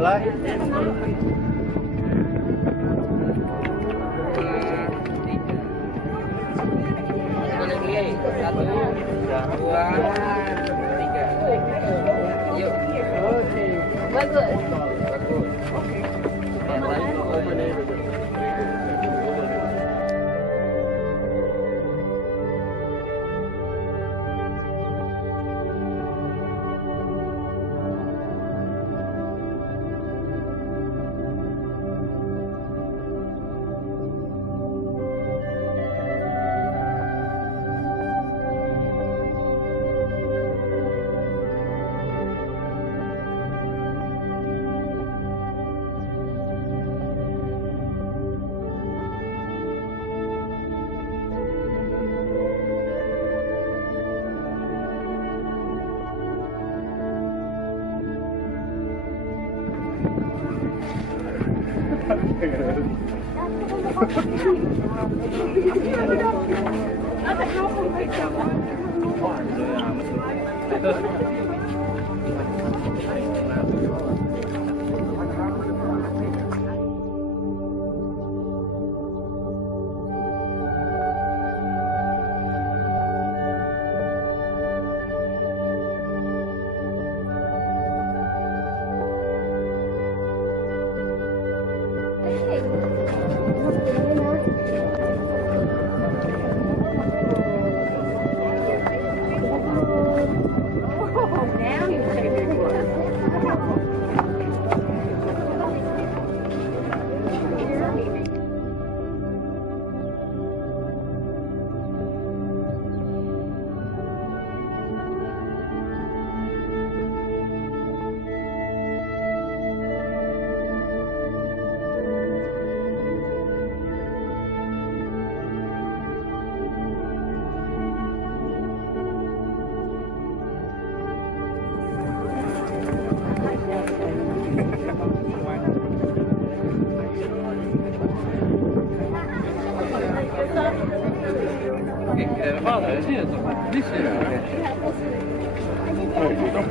Lah. Satu, dua, tiga. Yuk. Bagus. Bagus.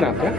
Knap ya?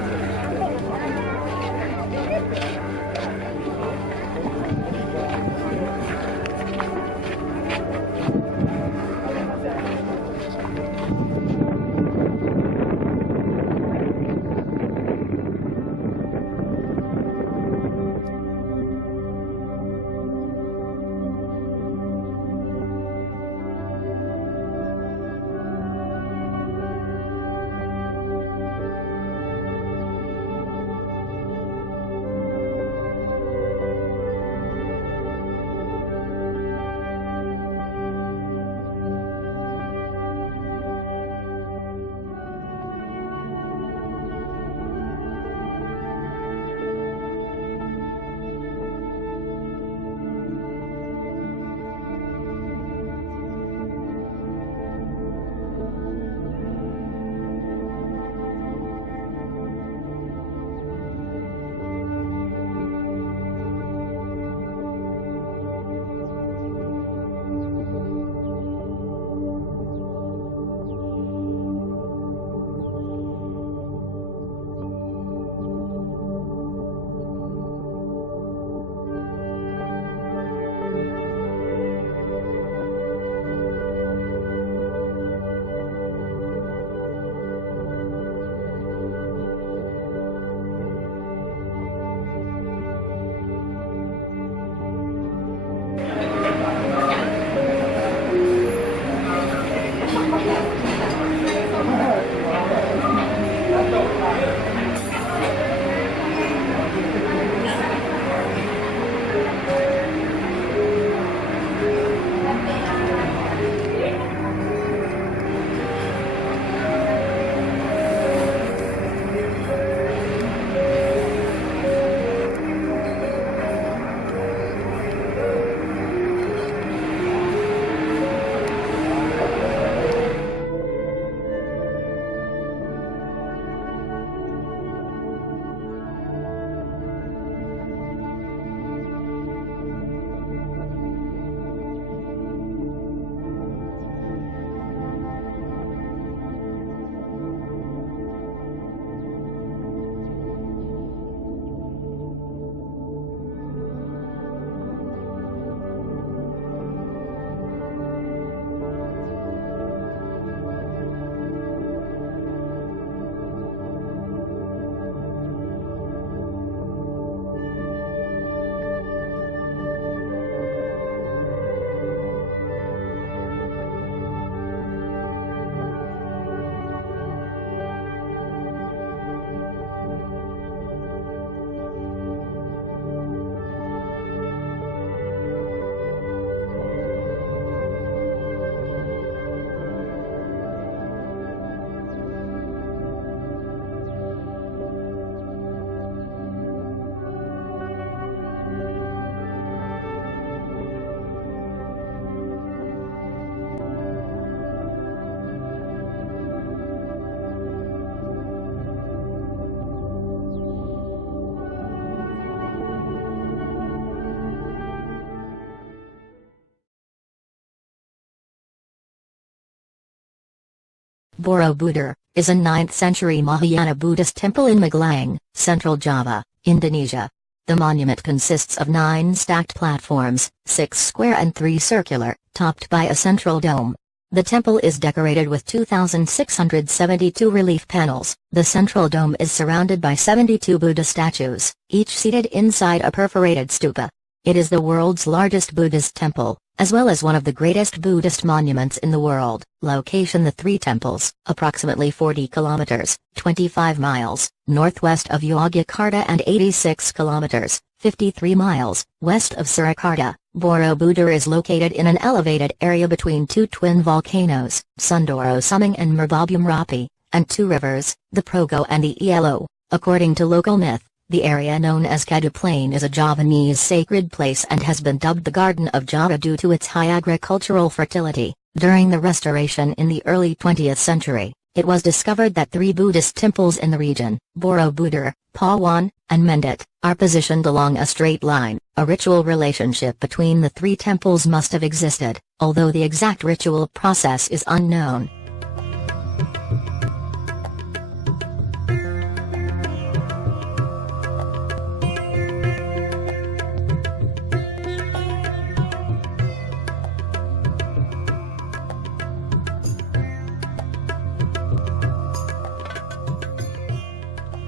Borobudur, is a 9th century Mahayana Buddhist temple in Magelang, Central Java, Indonesia. The monument consists of 9 stacked platforms, 6 square and 3 circular, topped by a central dome. The temple is decorated with 2,672 relief panels. The central dome is surrounded by 72 Buddha statues, each seated inside a perforated stupa. It is the world's largest Buddhist temple, as well as one of the greatest Buddhist monuments in the world. Location: the 3 temples, approximately 40 kilometers, 25 miles, northwest of Yogyakarta and 86 kilometers, 53 miles, west of Surakarta. Borobudur is located in an elevated area between 2 twin volcanoes, Sundoro Suming and Merbabu Merapi, and 2 rivers, the Progo and the Elo. According to local myth, the area known as Kadu Plain is a Javanese sacred place and has been dubbed the Garden of Java due to its high agricultural fertility. During the restoration in the early 20th century, it was discovered that 3 Buddhist temples in the region, Borobudur, Pawan, and Mendut, are positioned along a straight line. A ritual relationship between the 3 temples must have existed, although the exact ritual process is unknown.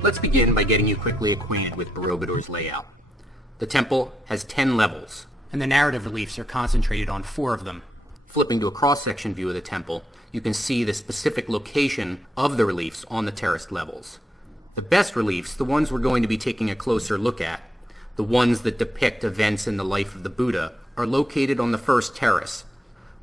Let's begin by getting you quickly acquainted with Borobudur's layout. The temple has 10 levels, and the narrative reliefs are concentrated on 4 of them. Flipping to a cross-section view of the temple, you can see the specific location of the reliefs on the terraced levels. The best reliefs, the ones we're going to be taking a closer look at, the ones that depict events in the life of the Buddha, are located on the first terrace.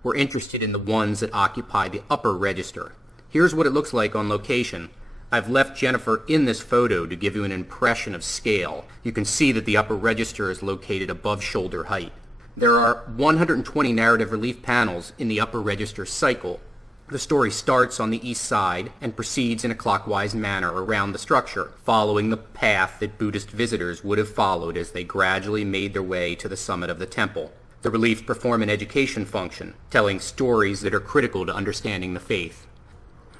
We're interested in the ones that occupy the upper register. Here's what it looks like on location. I've left Jennifer in this photo to give you an impression of scale. You can see that the upper register is located above shoulder height. There are 120 narrative relief panels in the upper register cycle. The story starts on the east side and proceeds in a clockwise manner around the structure, following the path that Buddhist visitors would have followed as they gradually made their way to the summit of the temple. The reliefs perform an education function, telling stories that are critical to understanding the faith.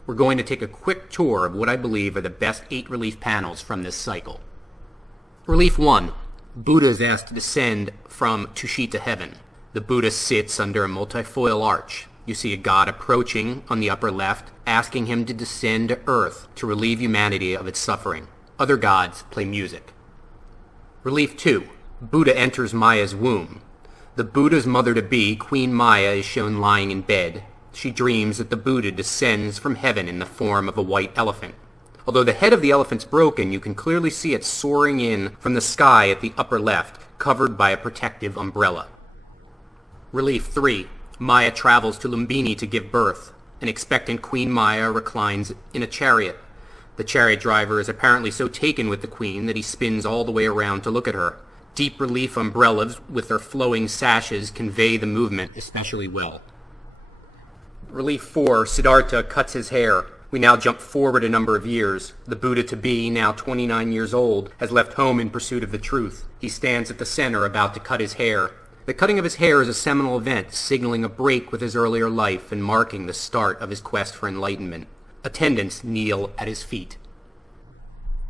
We're going to take a quick tour of what I believe are the best 8 relief panels from this cycle. Relief 1. Buddha is asked to descend from Tushita heaven. The Buddha sits under a multifoil arch. You see a god approaching on the upper left, asking him to descend to earth to relieve humanity of its suffering. Other gods play music. Relief 2. Buddha enters Maya's womb. The Buddha's mother-to-be, Queen Maya, is shown lying in bed. She dreams that the Buddha descends from heaven in the form of a white elephant. Although the head of the elephant's broken, you can clearly see it soaring in from the sky at the upper left, covered by a protective umbrella. Relief 3. Maya travels to Lumbini to give birth. An expectant Queen Maya reclines in a chariot. The chariot driver is apparently so taken with the queen that he spins all the way around to look at her. Deep relief umbrellas with their flowing sashes convey the movement especially well. Relief 4. Siddhartha cuts his hair. We now jump forward a number of years. The Buddha-to-be, now 29 years old, has left home in pursuit of the truth. He stands at the center about to cut his hair. The cutting of his hair is a seminal event, signaling a break with his earlier life and marking the start of his quest for enlightenment. Attendants kneel at his feet.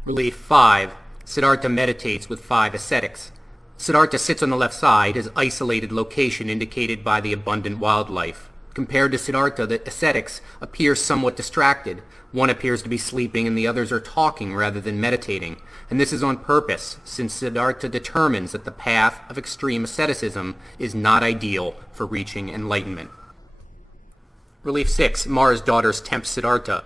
Relief 5. Siddhartha meditates with 5 ascetics. Siddhartha sits on the left side, his isolated location indicated by the abundant wildlife. Compared to Siddhartha, the ascetics appear somewhat distracted. One appears to be sleeping and the others are talking rather than meditating. And this is on purpose, since Siddhartha determines that the path of extreme asceticism is not ideal for reaching enlightenment. Relief 6. Mara's daughters tempt Siddhartha.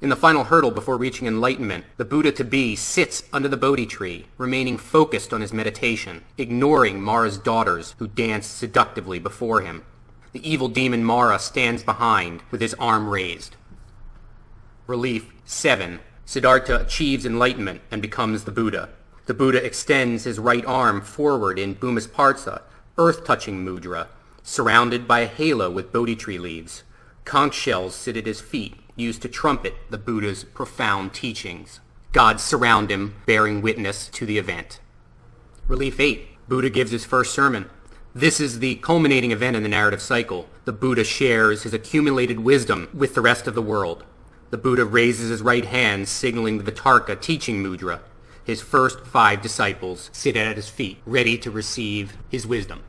In the final hurdle before reaching enlightenment, the Buddha-to-be sits under the Bodhi tree, remaining focused on his meditation, ignoring Mara's daughters who dance seductively before him. The evil demon Mara stands behind with his arm raised. Relief 7. Siddhartha achieves enlightenment and becomes the Buddha. The Buddha extends his right arm forward in Bhumisparsa, earth-touching mudra, surrounded by a halo with Bodhi tree leaves. Conch shells sit at his feet, used to trumpet the Buddha's profound teachings. Gods surround him, bearing witness to the event. Relief 8. Buddha gives his first sermon. This is the culminating event in the narrative cycle. The Buddha shares his accumulated wisdom with the rest of the world. The Buddha raises his right hand, signaling the Vitarka teaching mudra. His first 5 disciples sit at his feet, ready to receive his wisdom.